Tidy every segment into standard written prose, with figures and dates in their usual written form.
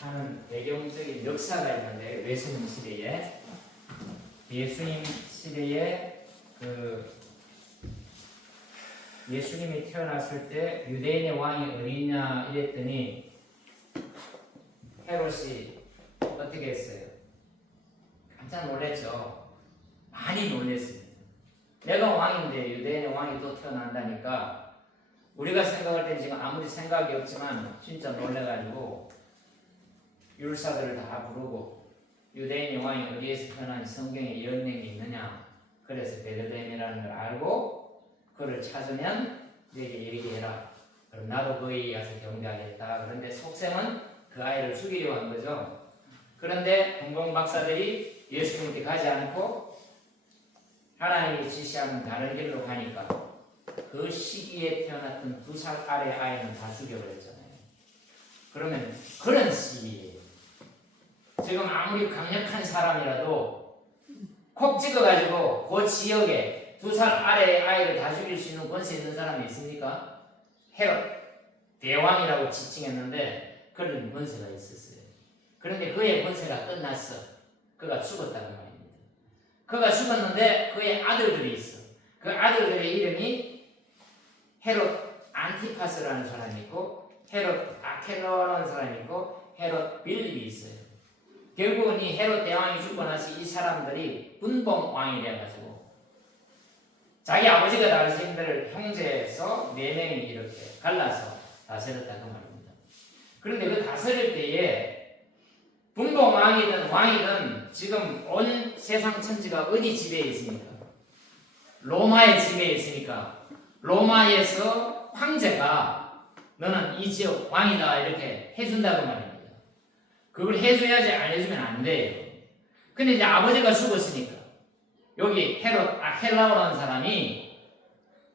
하는 배경적인 역사가 있는데 예수님 시대에 예수님이 태어났을 때 유대인의 왕이 어디냐 이랬더니 헤롯이 어떻게 했어요? 깜짝 놀랐죠. 많이 놀랐습니다. 내가 왕인데 유대인의 왕이 또 태어난다니까 우리가 생각할 때 지금 아무리 생각이 없지만 진짜 놀래가지고 율사들을 다 부르고 유대인의 왕이 어디에서 태어난지 성경에 연령이 있느냐, 그래서 베들레헴이라는 걸 알고 그를 찾으면 내게 얘기해라. 그럼 나도 거기 가서 경배하겠다. 그런데 속셈은 그 아이를 죽이려고 한 거죠. 그런데 공공 박사들이 예수님께 가지 않고 하나님이 지시하는 다른 길로 가니까 그 시기에 태어났던 2살 아래 아이는 다 죽여버렸잖아요. 그러면 그런 시기에 지금 아무리 강력한 사람이라도 콕 찍어가지고 그 지역에 2살 아래의 아이를 다 죽일 수 있는 권세 있는 사람이 있습니까? 헤롯 대왕이라고 지칭했는데 그런 권세가 있었어요. 그런데 그의 권세가 끝났어. 그가 죽었다는 말입니다. 그가 죽었는데 그의 아들들이 있어. 그 아들들의 이름이 헤롯 안티파스라는 사람이 있고 헤롯 아켈라라는 사람이 있고 헤롯 빌립이 있어요. 결국은 이 헤롯 대왕이 죽고 나서 이 사람들이 분봉 왕이 되어가지고 자기 아버지가 다스린 데를 형제에서 4명이 이렇게 갈라서 다스렸다 그 말입니다. 그런데 그 다스릴 때에 분봉 왕이든 지금 온 세상 천지가 어디 지배에 있습니까? 로마의 지배에 있으니까 로마에서 황제가 너는 이 지역 왕이다 이렇게 해준다고 말입니다. 그걸 해줘야지 안 해주면 안 돼요. 근데 이제 아버지가 죽었으니까 여기 헤롯 아켈라오라는 사람이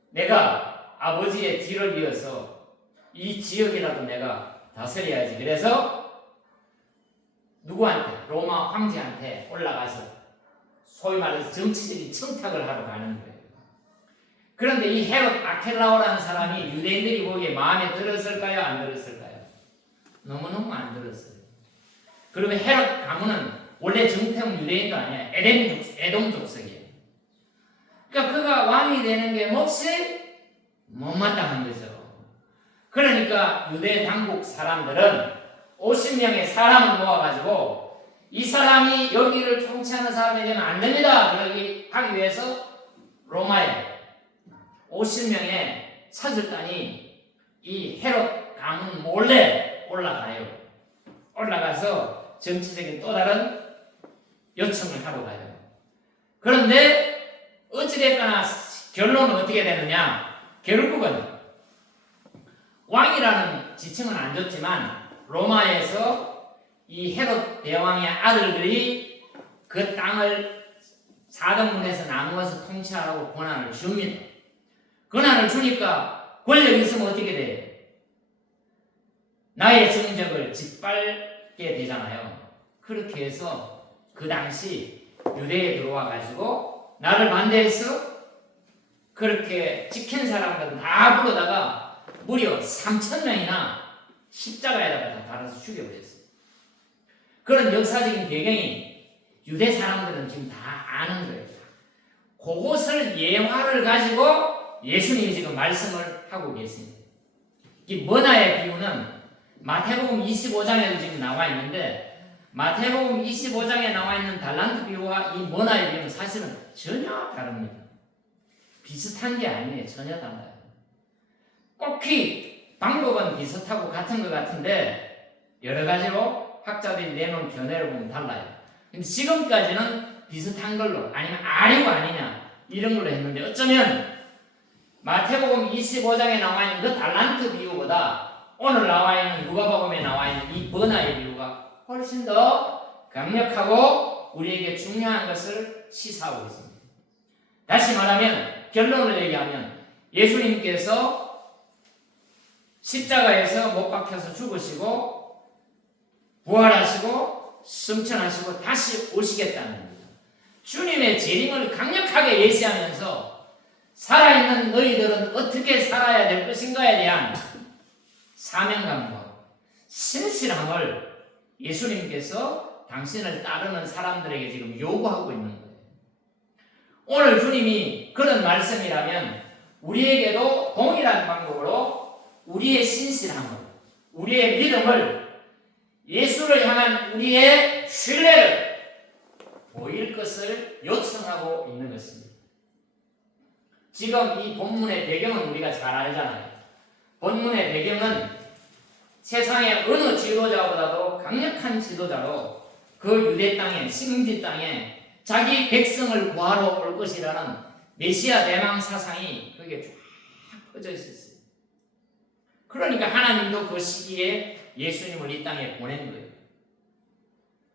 내가 아버지의 뒤를 이어서 이 지역이라도 내가 다스려야지. 그래서 누구한테? 로마 황제한테 올라가서 소위 말해서 정치적인 청탁을 하러 가는 거예요. 그런데 이 헤롯 아켈라오라는 사람이 유대인들이 보기에 마음에 들었을까요? 안 들었을까요? 너무너무 안 들었어요. 그리고 헤롯 가문은 원래 정통 유대인도 아니야. 에돔 족속이에요. 그러니까 그가 왕이 되는 게 몹시 못마땅한 거죠. 그러니까 유대 당국 사람들은 50명의 사람을 모아가지고 이 사람이 여기를 통치하는 사람이 되면 안 됩니다. 그러기 하기 위해서 로마에 50명의 사절단이 이 헤롯 가문 몰래 올라가요. 올라가서 정치적인 또 다른 요청을 하러 가요. 그런데 어찌됐거나 결론은 어떻게 되느냐? 결국은 왕이라는 지칭은 안 줬지만 로마에서 이 헤롯 대왕의 아들들이 그 땅을 4등분해서 나누어서 통치하라고 권한을 줍니다. 권한을 주니까 권력이 있으면 어떻게 돼요? 나의 정적을 짓밟게 되잖아요. 그렇게 해서 그 당시 유대에 들어와 가지고 나를 반대해서 그렇게 지킨 사람들은 다 불러다가 무려 3,000명이나 십자가에다가 다 달아서 죽여버렸어요. 그런 역사적인 배경이 유대 사람들은 지금 다 아는 거예요. 그것을 예화를 가지고 예수님이 지금 말씀을 하고 계십니다. 이 머나의 비유는 마태복음 25장에도 지금 나와 있는데 마태복음 25장에 나와 있는 달란트 비유와 이 머나의 비유는 사실은 전혀 다릅니다. 비슷한 게 아니에요. 전혀 달라요. 꼭히 방법은 비슷하고 같은 것 같은데 여러 가지로 학자들이 내놓은 견해를 보면 달라요. 근데 지금까지는 비슷한 걸로 아니면 아니고 아니냐 이런 걸로 했는데 어쩌면 마태복음 25장에 나와 있는 그 달란트 비유보다 오늘 나와 있는 누가복음에 나와 있는 이 머나의 비유가 훨씬 더 강력하고 우리에게 중요한 것을 시사하고 있습니다. 다시 말하면 결론을 얘기하면 예수님께서 십자가에서 못 박혀서 죽으시고 부활하시고 승천하시고 다시 오시겠다는 겁니다. 주님의 재림을 강력하게 예시하면서 살아있는 너희들은 어떻게 살아야 될 것인가에 대한 사명감과 신실함을 예수님께서 당신을 따르는 사람들에게 지금 요구하고 있는 거예요. 오늘 주님이 그런 말씀이라면 우리에게도 동일한 방법으로 우리의 신실함을, 우리의 믿음을, 예수를 향한 우리의 신뢰를 보일 것을 요청하고 있는 것입니다. 지금 이 본문의 배경은 우리가 잘 알잖아요. 본문의 배경은 세상의 어느 지도자보다도 강력한 지도자로 그 유대 땅에, 식민지 땅에 자기 백성을 구하러 올 것이라는 메시아 대망 사상이 거기에 쫙 퍼져 있었어요. 그러니까 하나님도 그 시기에 예수님을 이 땅에 보낸 거예요.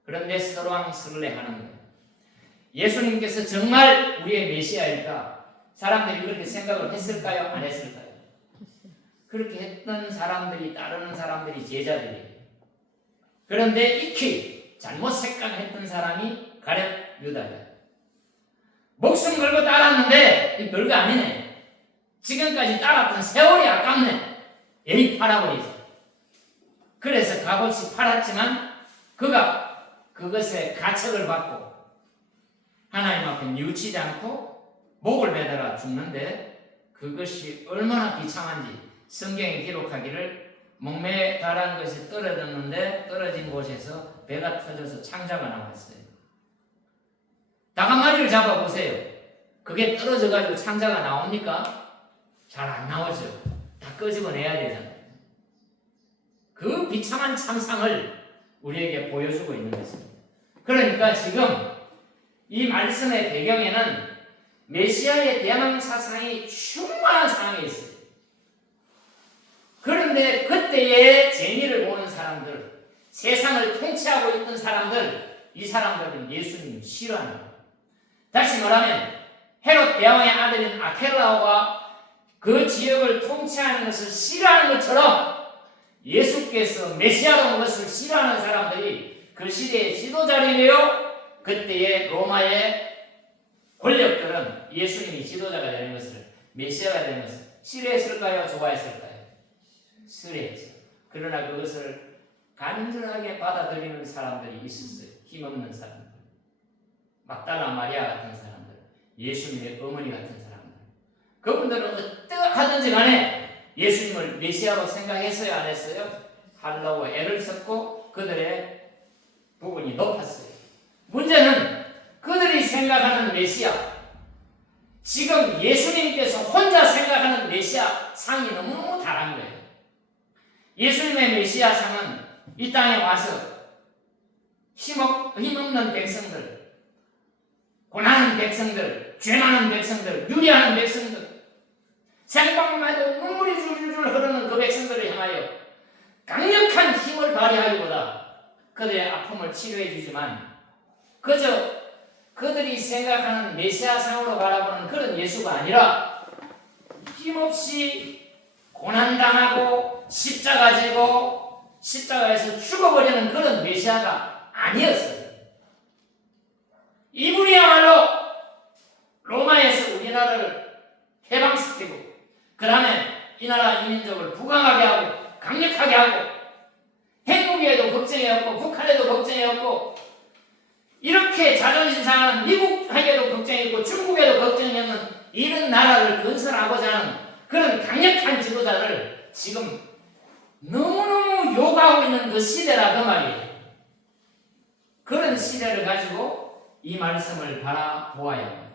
그런데 설왕설래하는 거예요. 예수님께서 정말 우리의 메시아일까? 사람들이 그렇게 생각을 했을까요? 안 했을까요? 그렇게 했던 사람들이, 따르는 사람들이 제자들이에요. 그런데 익히 잘못 생각했던 사람이 가룟 유다야. 목숨 걸고 따랐는데 이 별거 아니네. 지금까지 따랐던 세월이 아깝네. 에이, 팔아버리지. 그래서 값없이 팔았지만 그가 그것에 가책을 받고 하나님 앞에 뉘우치지 않고 목을 매달아 죽는데 그것이 얼마나 비참한지 성경에 기록하기를 목매에 달한 것이 떨어졌는데 떨어진 곳에서 배가 터져서 창자가 나왔어요. 닭 한 마리를 잡아보세요. 그게 떨어져가지고 창자가 나옵니까? 잘 안 나오죠. 다 끄집어내야 되잖아요. 그 비참한 참상을 우리에게 보여주고 있는 것입니다. 그러니까 지금 이 말씀의 배경에는 메시아의 대망 사상이 충만한 상황에 있어요. 그런데 그때의 재미를 보는 사람들, 세상을 통치하고 있던 사람들, 이 사람들은 예수님을 싫어하는 거예요. 다시 말하면 헤롯 대왕의 아들인 아켈라오가 그 지역을 통치하는 것을 싫어하는 것처럼 예수께서 메시아로 온 것을 싫어하는 사람들이 그 시대의 지도자들이에요. 그때의 로마의 권력들은 예수님이 지도자가 되는 것을, 메시아가 되는 것을 싫어했을까요? 좋아했을까요? 싫어했어요. 그러나 그것을 간절하게 받아들이는 사람들이 있었어요. 힘없는 사람들, 막달라 마리아 같은 사람들, 예수님의 어머니 같은 사람들, 그분들은 어떠하든지 간에 예수님을 메시아로 생각했어요? 안 했어요? 하려고 애를 썼고 그들의 부분이 높았어요. 문제는 그들이 생각하는 메시아, 지금 예수님께서 혼자 생각하는 메시아 상이 너무너무 다른 거예요. 예수님의 메시아 상은 이 땅에 와서 힘없는 백성들, 고난한 백성들, 죄 많은 백성들, 유리하는 백성들, 생각만 해도 눈물이 줄줄 흐르는 그 백성들을 향하여 강력한 힘을 발휘하기보다 그들의 아픔을 치료해 주지만 그저 그들이 생각하는 메시아상으로 바라보는 그런 예수가 아니라 힘없이 고난당하고 십자가 지고 십자가에서 죽어버리는 그런 메시아가 아니었어요. 이분이야말로 로마에서 우리나라를 해방시키고 그 다음에 이 나라 이민족을 부강하게 하고 강력하게 하고 핵무기에도 걱정이 없고 북한에도 걱정이 없고 이렇게 자존심 상하는 미국에게도 걱정이 있고 중국에도 걱정이 없는 이런 나라를 건설하고자 하는 그런 강력한 지도자를 지금 너무너무 요구하고 있는 그 시대라 그 말이에요. 그런 시대를 가지고 이 말씀을 바라보아야 합니다.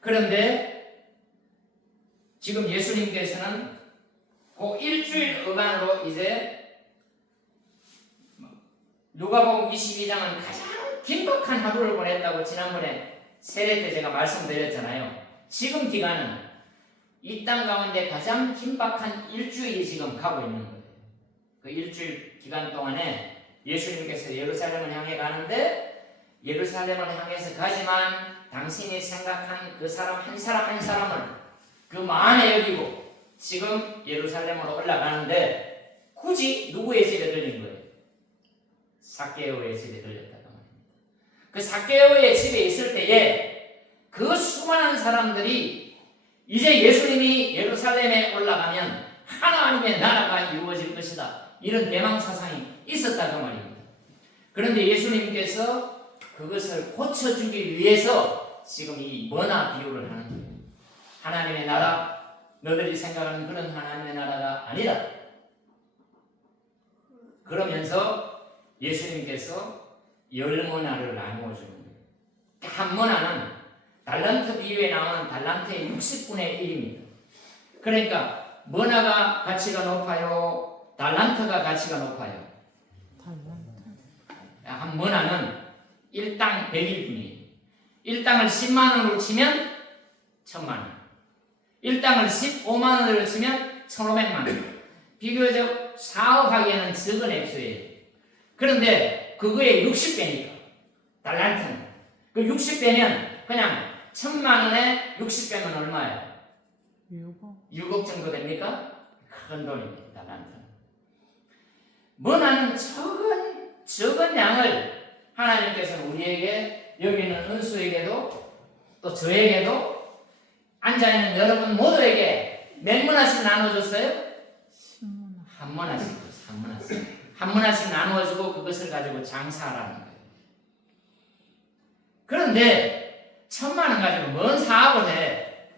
그런데 지금 예수님께서는 그 일주일 어간으로 이제 누가복음 22장은 가장 긴박한 하루를 보냈다고 지난번에 세례 때 제가 말씀드렸잖아요. 지금 기간은 이 땅 가운데 가장 긴박한 일주일이 지금 가고 있는 거예요. 그 일주일 기간 동안에 예수님께서 예루살렘을 향해 가는데 예루살렘을 향해서 가지만 당신이 생각한 그 사람 한 사람을 그 마음에 여기고 지금 예루살렘으로 올라가는데 굳이 누구의 집에 들린 거예요? 삭개오의 집에 들렸다고 합니다. 그 삭개오의 집에 있을 때에 그 수많은 사람들이 이제 예수님이 예루살렘에 올라가면 하나님의 나라가 이루어질 것이다. 이런 대망 사상이 있었다고 말입니다. 그런데 예수님께서 그것을 고쳐주기 위해서 지금 이 머나 비유를 하는 거예요. 하나님의 나라, 너희들이 생각하는 그런 하나님의 나라가 아니다. 그러면서 예수님께서 10머나를 나누어 주는 거예요. 한 머나는 달란트 비유에 나오는 달란트의 60분의 1입니다. 그러니까 머나가 가치가 높아요? 달란트가 가치가 높아요? 한 머나는 1땅 100일분이에요. 1땅을 10만원으로 치면 1000만원, 1땅을 15만원으로 치면 1500만원. 비교적 사업하기에는 적은 액수예요. 그런데 그거의 60배니까 달란트는 그 60배면 그냥 1000만원에 60배면 얼마예요? 6억 정도 됩니까? 큰 돈입니다. 달란트는. 머나는 적은 양을 하나님께서는 우리에게, 여기는 은수에게도 또 저에게도 앉아있는 여러분 모두에게 몇 머나씩 나눠줬어요? 한 머나씩 줬어요. 한 머나씩 나누어주고 그것을 가지고 장사하라는 거예요. 그런데 1000만원 가지고 뭔 사업을 해?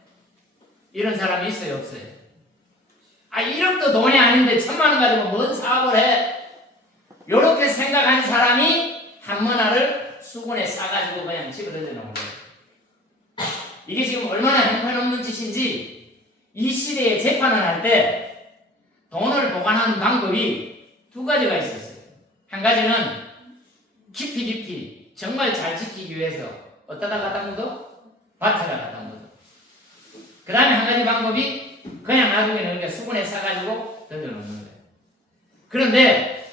이런 사람이 있어요, 없어요? 1억도 돈이 아닌데 1000만원 가지고 뭔 사업을 해? 요렇게 생각한 사람이 한 머나를 수건에 싸가지고 그냥 집에 던져놓은 거예요. 이게 지금 얼마나 형편없는 짓인지, 이 시대에 재판을 할 때 돈을 보관하는 방법이 두 가지가 있었어요. 한 가지는 깊이 정말 잘 지키기 위해서 어디다 갖다 묻어? 밭에다 갖다 묻어. 그 다음에 한 가지 방법이 그냥 나중에 이렇게 수건에 싸가지고 던져놓는 거예요. 그런데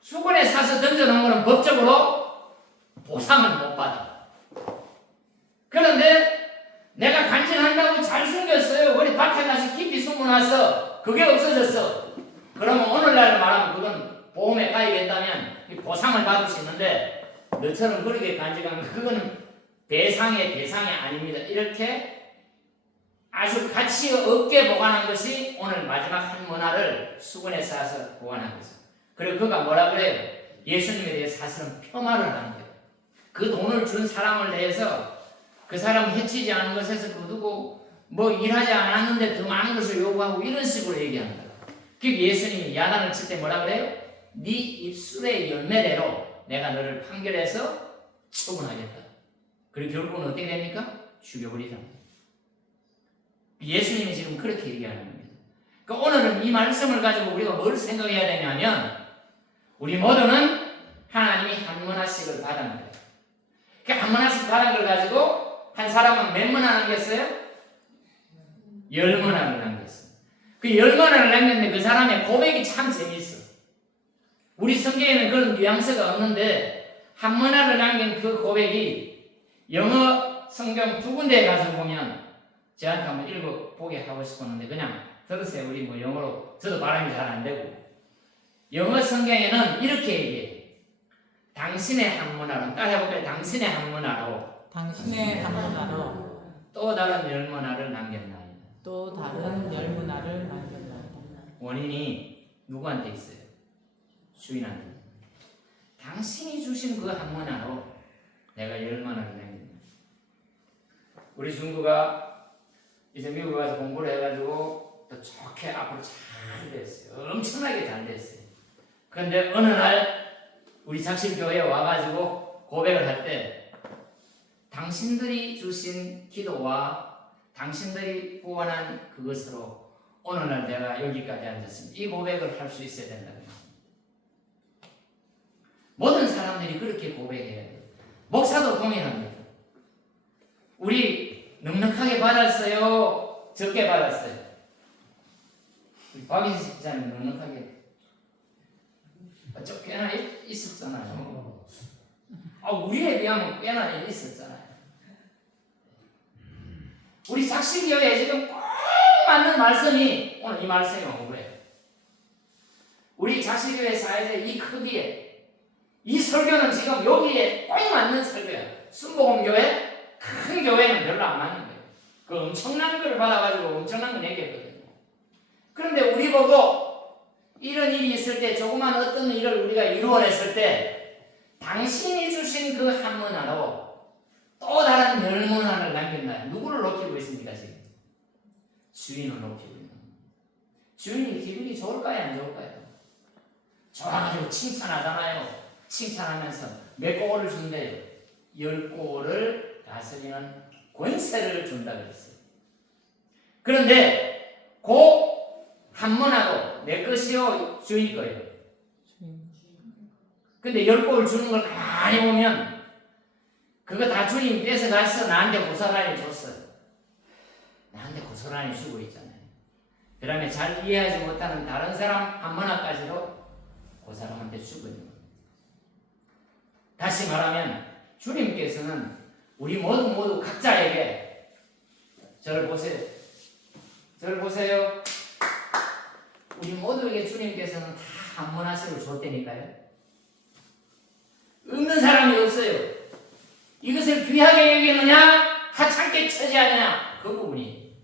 수건에 싸서 던져놓은 거는 법적으로 보상을 못 받아. 그런데 내가 간직한다고 잘 숨겼어요. 우리 밭에 가서 깊이 숨어놨어. 그게 없어졌어. 그러면 오늘날 말하면 그건 보험에 가입했다면 보상을 받을 수 있는데, 너처럼 그렇게 간직한 거, 그거는 대상이 아닙니다. 이렇게 아주 가치 없게 보관한 것이 오늘 마지막 한 머나를 수건에 싸서 보관한 거죠. 그리고 그가 뭐라 그래요? 예수님에 대해서 사실은 폄하를 하는 거예요. 그 돈을 준 사람을 대해서 그 사람을 해치지 않은 것에서 거두고 뭐 일하지 않았는데 더 많은 것을 요구하고 이런 식으로 얘기합니다. 그 예수님이 야단을 칠 때 뭐라 그래요? 네 입술의 열매대로 내가 너를 판결해서 처분하겠다. 그리고 결국은 어떻게 됩니까? 죽여버리잖아요. 예수님이 지금 그렇게 얘기하는 겁니다. 그러니까 오늘은 이 말씀을 가지고 우리가 뭘 생각해야 되냐면, 우리 모두는 하나님이 한 머나씩을 받은 거예요. 그러니까 한 머나씩 받은 걸 가지고 한 사람은 몇 머나 남겼어요? 10머나를 남겼어요. 그 10머나를 남겼는데 그 사람의 고백이 참 재미있어. 우리 성경에는 그런 뉘앙스가 없는데 한 머나를 남긴 그 고백이 영어 성경 두 군데에 가서 보면, 저한테 한번 읽어보게 하고 싶었는데 그냥 들으세요. 우리 뭐 영어로 저도 발음이 잘 안 되고. 영어 성경에는 이렇게 얘기해요. 당신의 한 머나로, 따라해볼까요? 당신의 한 머나로 또 다른 10머나를 남겼나이다. 또 다른 10머나를 남겼나이다. 원인이 누구한테 있어요? 주인한테. 당신이 주신 그 한 머나로 내가 10머나를 남겼다. 우리 중구가 이제 미국에 가서 공부를 해가지고 또 좋게 앞으로 잘 됐어요. 엄청나게 잘 됐어요. 그런데 어느 날 우리 작실교회에 와가지고 고백을 할 때, 당신들이 주신 기도와 당신들이 구원한 그것으로 오늘날 내가 여기까지 앉았습니다. 이 고백을 할 수 있어야 된다는 겁니다. 모든 사람들이 그렇게 고백해야 돼요. 목사도 동일합니다. 우리 넉넉하게 받았어요? 적게 받았어요? 우리 박인식 집사님 넉넉하게 꽤나 있었잖아요. 우리에 비하면 꽤나 있었잖아요. 우리 작식교회에 지금 꼭 맞는 말씀이 오늘 이 말씀이 온 거예요. 우리 작식교회 사회의 이 크기에, 이 설교는 지금 여기에 꼭 맞는 설교야. 순복음교회 큰 교회는 별로 안 맞는 거예요. 그 엄청난 걸 받아가지고 엄청난 걸 얘기했거든요. 우리 보고 이런 일이 있을 때, 조그만 어떤 일을 우리가 이루어냈을 때 당신이 주신 그 한 문화로 또 다른 열 문화를 남긴다. 누구를 높이고 있습니까 지금? 주인을 높이고 있는 거예요. 주인이 기분이 좋을까요 안 좋을까요? 좋아가지고 칭찬하잖아요. 칭찬하면서 몇 꼬를 준대요. 10꼬를 다스리는 권세를 준다 그랬어요. 그런데 그 한 문화도 내 것이요 주인 거예요. 근데 10꼬를 주는 걸 가만히 보면 그거 다 주인 뺏어가서 나한테 고스란히 줬어요. 나한테 고스란히 주고 있잖아요. 그 다음에 잘 이해하지 못하는 다른 사람 한 문화까지도 그 사람한테 주고 있는 거예요. 다시 말하면 주님께서는 우리 모두 각자에게 저를 보세요. 저를 보세요. 우리 모두에게 주님께서는 다 한 문화씩을 줬다니까요. 없는 사람이 없어요. 이것을 귀하게 여기느냐 하찮게 처지하느냐 그 부분이.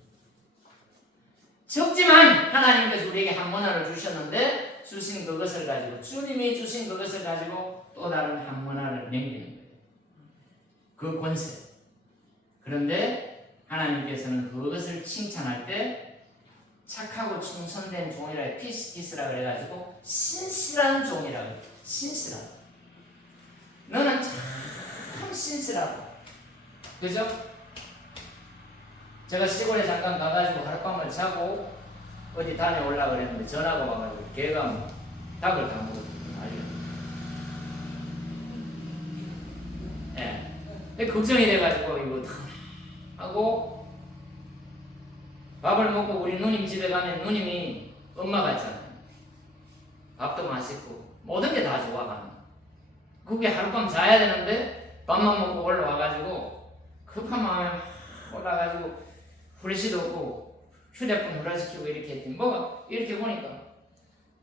적지만 하나님께서 우리에게 한 문화를 주셨는데 주신 그것을 가지고, 주님이 주신 그것을 가지고 또 다른 한 문화를 남기는 거예요. 그 권세. 그런데 하나님께서는 그것을 칭찬할 때 착하고 충성된 종이라, 피스티스라 그래가지고 신실한 종이라고 해요. 신실한. 너는 참 신실하고. 그죠? 제가 시골에 잠깐 가가지고 하룻밤을 자고 어디 다녀오려고 그랬는데 전화가 와가지고 걔가 뭐 닭을 다 먹었거든요. 예. 걱정이 돼가지고 이거 다 하고 밥을 먹고 우리 누님 집에 가면 누님이 엄마 같잖아요. 밥도 맛있고 모든 게 다 좋아가는. 그게 하룻밤 자야 되는데 밥만 먹고 올라와가지고 급한 마음에 올라가지고 후레쉬도 없고 휴대폰 후라시키고 이렇게 했더니 뭐가 이렇게 보니까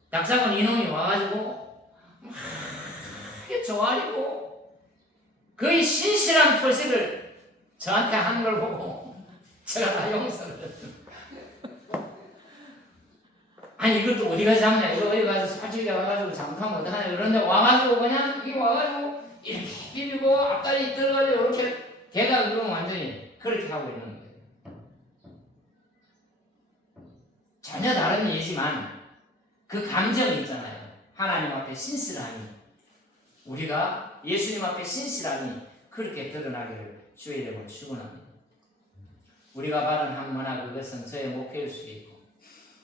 닭사건 이놈이 와가지고 막 좋아하고 거의 신실한 표식을 저한테 하는 걸 보고 제가 다 용서를 했어요. 아니 이것도 어디가 잡냐, 이거 어디 가서 사직에 와가지고 잘못하면 어떡하냐. 그런데 와가지고 그냥 이 와가지고 이렇게 비비고 앞다리 들어가지고 이렇게 걔가 그럼 완전히 그렇게 하고 있는 거예요. 전혀 다른 얘기지만 그 감정이 있잖아요. 하나님 앞에 신실함이, 우리가 예수님 앞에 신실함이 그렇게 드러나기를 주의 이름으로 축원합니다. 우리가 바른 한 문화, 그것은 저의 목표일 수 있고,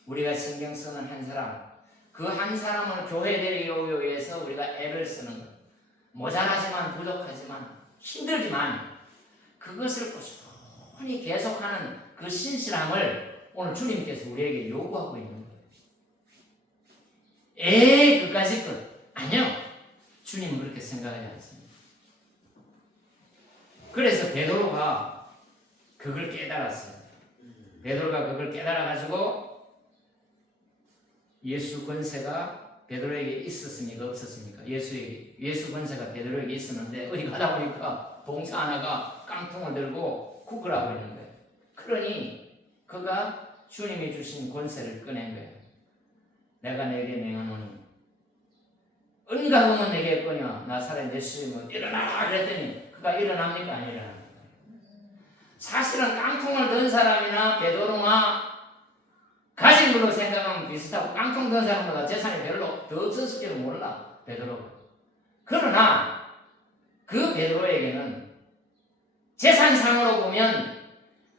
우리가 신경 쓰는 한 사람, 그 한 사람을 교회 데리기 위해서 우리가 애를 쓰는 것, 모자라지만 부족하지만 힘들지만 그것을 꾸준히 계속하는 그 신실함을 오늘 주님께서 우리에게 요구하고 있는 거예요. 에이 그까짓 것 아니요, 주님은 그렇게 생각하지 않습니다. 그래서 베드로가 그걸 깨달았어요. 베드로가 그걸 깨달아가지고 예수 권세가 베드로에게 있었습니까 없었습니까? 예수 권세가 베드로에게 있었는데 어디 가다 보니까 봉사 하나가 깡통을 들고 구걸하고 있는 거예요. 그러니 그가 주님이 주신 권세를 꺼낸 거예요. 내가 내게 명하노니 은가금은 내게 꺼냐 나사렛 예수님은 일어나라 그랬더니 그가 일어납니까 안 일어납니까? 사실은 깡통을 든 사람이나 베드로나 가진 걸로 생각하면 비슷하고, 깡통 든 사람보다 재산이 별로 더 없었을지도 몰라 베드로가. 그러나 그 베드로에게는 재산상으로 보면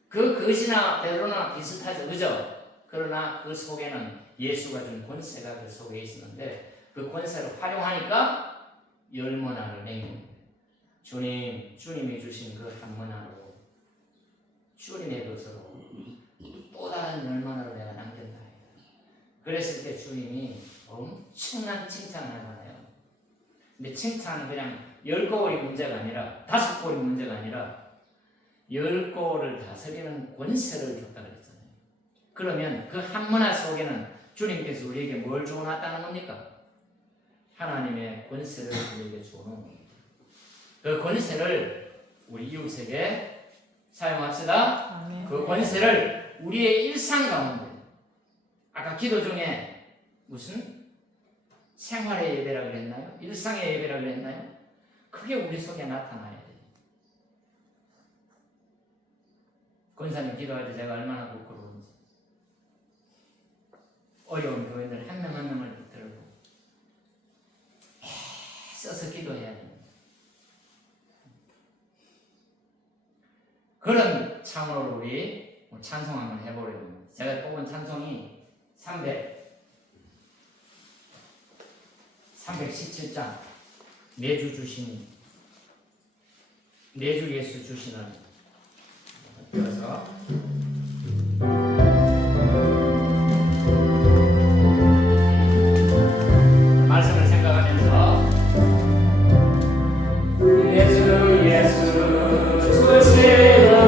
그 것이나 베드로나 비슷하죠, 그죠? 그러나 그 속에는 예수가 준 권세가 그 속에 있었는데 그 권세를 활용하니까 열 문화를 내는 주님이 주신 그 한 문화로 주님의 것으로 또 다른 열 문화를 내가 남긴다. 그랬을 때 주님이 엄청난 칭찬을 하잖아요. 근데 칭찬은 그냥 10꼬울이 문제가 아니라 5꼬울이 문제가 아니라 10꼬울을 다스리는 권세를 줬다 그랬잖아요. 그러면 그 한 문화 속에는 주님께서 우리에게 뭘 주어놨다는 겁니까? 하나님의 권세를 우리에게 주어놓은 겁니다. 그 권세를 우리 이웃에게 사용합시다. 아멘. 그 권세를 우리의 일상 가운데, 아까 기도 중에 무슨 생활의 예배라 그랬나요? 일상의 예배라 그랬나요? 그게 우리 속에 나타나야 돼요. 권사님 기도할 때 제가 얼마나 부끄러운지. 어려운 교회들 한 명 한 명을 붙들고 애써서 기도해야 됩니다. 그런 참으로 우리 찬송 한번 해보려고 합니다. 제가 뽑은 찬송이 317장 내주 주신 내주 예수 주시는 이어서 말씀을 생각하면서 내주 예수 주시는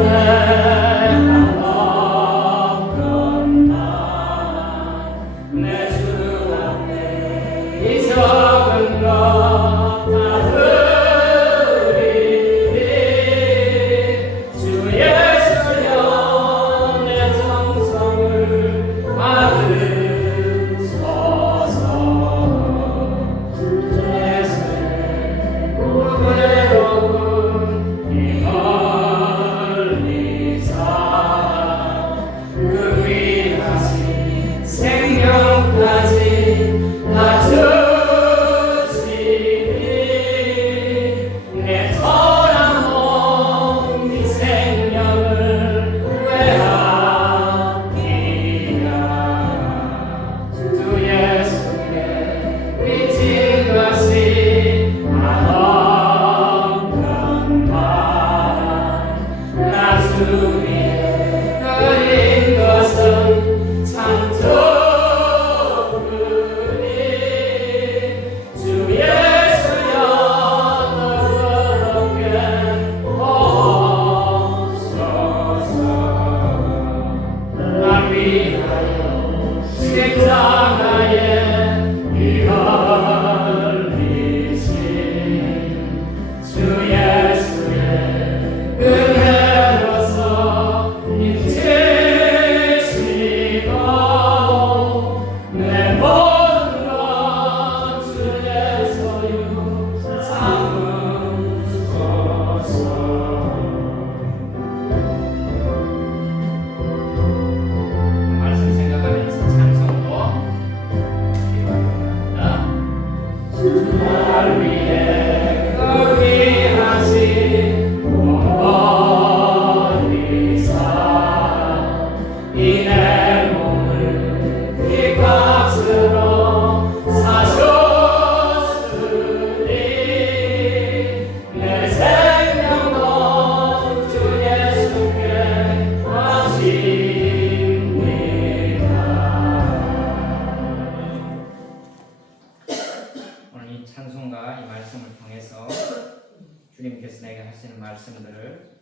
주님께서 내게 하시는 말씀들을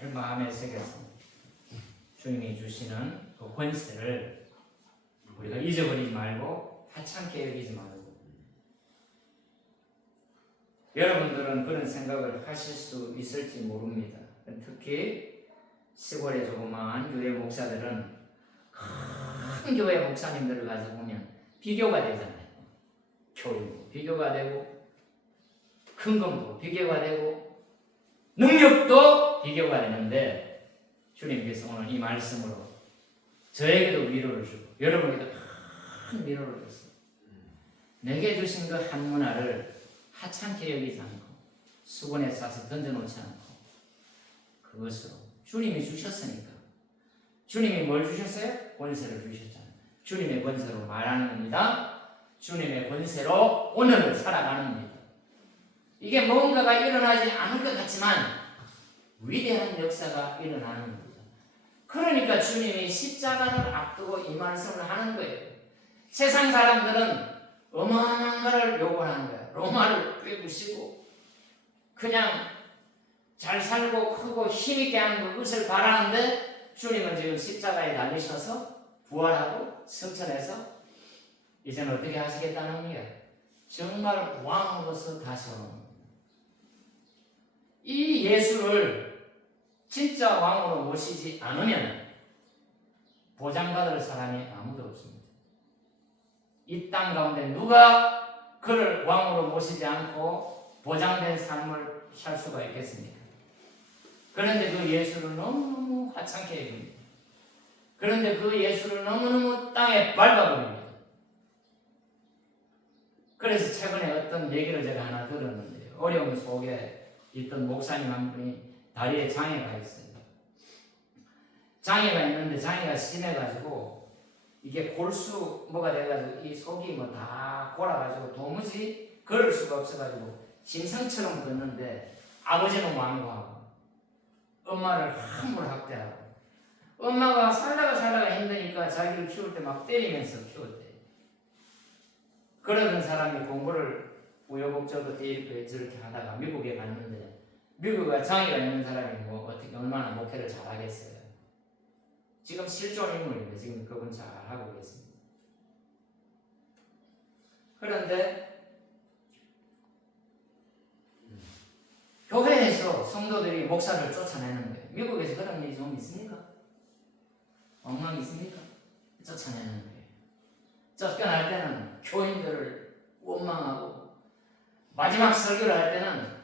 늘 마음에 새겨서 주님이 주시는 그 권세를 우리가 잊어버리지 말고 하찮게 여기지 말고, 여러분들은 그런 생각을 하실 수 있을지 모릅니다. 특히 시골의 조그마한 교회 목사들은 큰 교회 목사님들을 가서 보면 비교가 되잖아요. 교육도 비교가 되고, 큰 것도 비교가 되고, 능력도 비교가 되는데, 주님께서 오늘 이 말씀으로 저에게도 위로를 주고 여러분에게도 큰 위로를 줬어요. 내게 주신 그 한 문화를 하찮게 여기지 않고 수건에 싸서 던져놓지 않고 그것으로 주님이 주셨으니까, 주님이 뭘 주셨어요? 권세를 주셨잖아요. 주님의 권세로 말하는 겁니다. 주님의 권세로 오늘을 살아가는 겁니다. 이게 뭔가가 일어나지 않을 것 같지만 위대한 역사가 일어나는 겁니다. 그러니까 주님이 십자가를 앞두고 이 말씀을 하는 거예요. 세상 사람들은 어마어마한 것을 요구하는 거예요. 로마를 꿰부시고 그냥 잘 살고 크고 힘있게 하는 것을 바라는데, 주님은 지금 십자가에 달리셔서 부활하고 승천해서 이제는 어떻게 하시겠다는 겁니까? 정말 왕으로서 다시 오는 겁니다. 이 예수를 진짜 왕으로 모시지 않으면 보장받을 사람이 아무도 없습니다. 이 땅 가운데 누가 그를 왕으로 모시지 않고 보장된 삶을 살 수가 있겠습니까? 그런데 그 예수를 너무너무 하찮게 여깁니다. 그런데 그 예수를 너무너무 땅에 밟아버립니다. 그래서 최근에 어떤 얘기를 제가 하나 들었는데요. 어려움 속에 있던 목사님 한 분이 다리에 장애가 있어요. 장애가 있는데 장애가 심해가지고 이게 골수 뭐가 돼가지고 이 속이 뭐 다 골아가지고 도무지 걸을 수가 없어가지고 짐승처럼 걷는데 아버지는 완고하고 엄마를 함부로 학대하고 엄마가 살다가 힘드니까 자기를 키울 때 막 때리면서 키웠대. 그러던 사람이 공부를 우여곡절도 이렇게 저렇게 하다가 미국에 갔는데 미국에 장애가 있는 사람이 뭐 어떻게 얼마나 목회를 잘하겠어요. 지금 실존 인물인데 지금 그분 잘하고 계십니다. 그런데 교회에서 성도들이 목사를 쫓아내는 거예요. 미국에서 그런 일이 좀 있습니까? 엉망 있습니까? 쫓아내는 거예요. 쫓겨날 때는 교인들을 원망하고 마지막 설교를 할 때는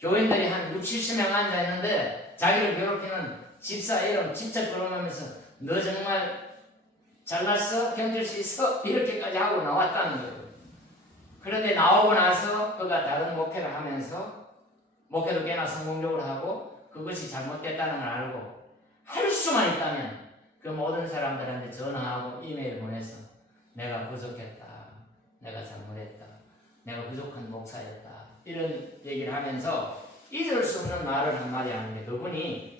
교인들이 한 60, 70명 앉아있는데 자기를 괴롭히는 집사 이름 직접 끌어내면서 너 정말 잘났어? 견딜 수 있어? 이렇게까지 하고 나왔다는 거예요. 그런데 나오고 나서 그가 다른 목회를 하면서 목회도 꽤나 성공적으로 하고 그것이 잘못됐다는 걸 알고 할 수만 있다면 그 모든 사람들한테 전화하고 이메일 보내서 내가 부족했다. 내가 잘못했다. 내가 부족한 목사였다. 이런 얘기를 하면서 잊을 수 없는 말을 한마디 하는데 그분이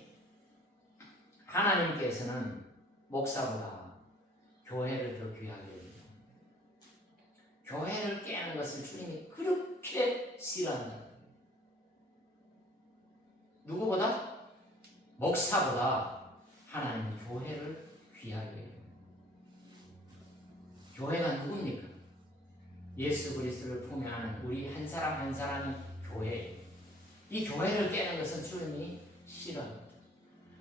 하나님께서는 목사보다 교회를 더 귀하게 여깁니다. 교회를 깨는 것을 주님이 그렇게 싫어한다. 누구보다? 목사보다 하나님은 교회를 귀하게 여깁니다. 교회가 누굽니까? 예수 그리스도를 품에 안은 우리 한 사람 한 사람이 교회예요. 이 교회를 깨는 것은 주님이 싫어합니다.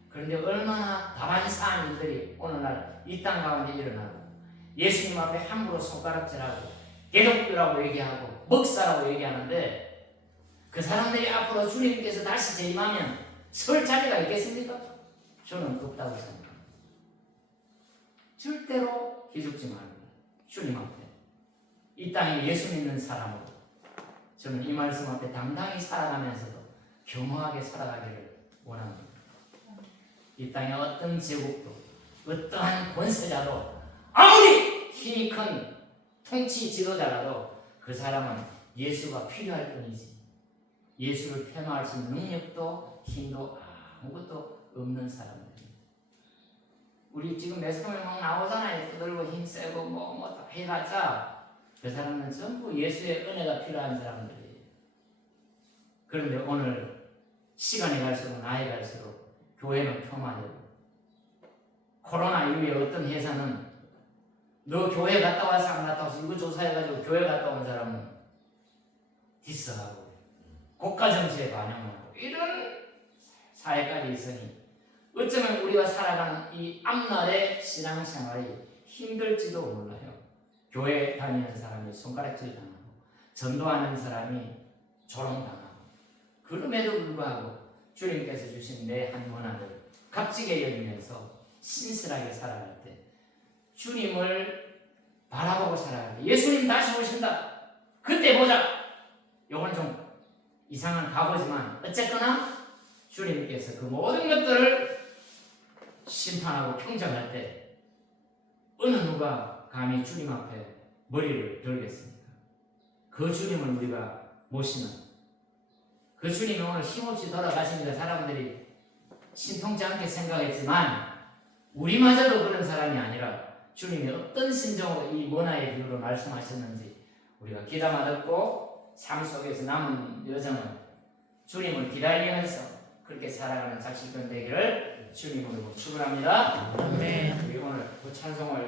그런데 얼마나 다반사한 일들이 오늘날 이 땅 가운데 일어나고 예수님 앞에 함부로 손가락질하고 개독교라고 얘기하고 먹사라고 얘기하는데 그 사람들이 앞으로 주님께서 다시 재림하면 설 자리가 있겠습니까? 저는 없다고 생각합니다. 절대로 기죽지 말고 주님 앞에 이 땅에 예수 믿는 사람으로 저는 이 말씀 앞에 당당히 살아가면서도 겸허하게 살아가기를 원합니다. 이 땅에 어떤 제국도 어떠한 권세자도 아무리 힘이 큰 통치 지도자라도 그 사람은 예수가 필요할 뿐이지 예수를 폄하할 수 있는 능력도 힘도 아무것도 없는 사람들입니다. 우리 지금 매스컴에 막 나오잖아요. 떠들고 힘세고 뭐 다 해봤자 그 사람은 전부 예수의 은혜가 필요한 사람들이에요. 그런데 오늘 시간이 갈수록 나이 갈수록 교회는 폄하되고 코로나 이후에 어떤 회사는 너 교회 갔다 와서 안 갔다 와서 이거 조사해가지고 교회 갔다 온 사람은 디스하고 고가 정치에 반영하고 이런 사회까지 있으니 어쩌면 우리가 살아가는 이 앞날의 신앙생활이 힘들지도 몰라요. 교회 다니는 사람이 손가락질 당하고 전도하는 사람이 조롱당하고 그럼에도 불구하고 주님께서 주신 내 한 문화를 값지게 여기면서 신실하게 살아갈 때 주님을 바라보고 살아갈 때 예수님 다시 오신다. 그때 보자. 요건 좀 이상한 각오지만 어쨌거나 주님께서 그 모든 것들을 심판하고 평정할 때 어느 누가 감히 주님 앞에 머리를 들겠습니까? 그 주님을 우리가 모시는 그 주님이 오늘 힘없이 돌아가시니까 사람들이 신통치 않게 생각했지만 우리마저도 그런 사람이 아니라 주님이 어떤 심정으로 이 문화의 비유로 말씀하셨는지 우리가 귀담아 듣고 삶 속에서 남은 여정은 주님을 기다리면서 그렇게 살아가는 작실편 되기를 주님으로 축원합니다. 우리 오늘 그 찬송을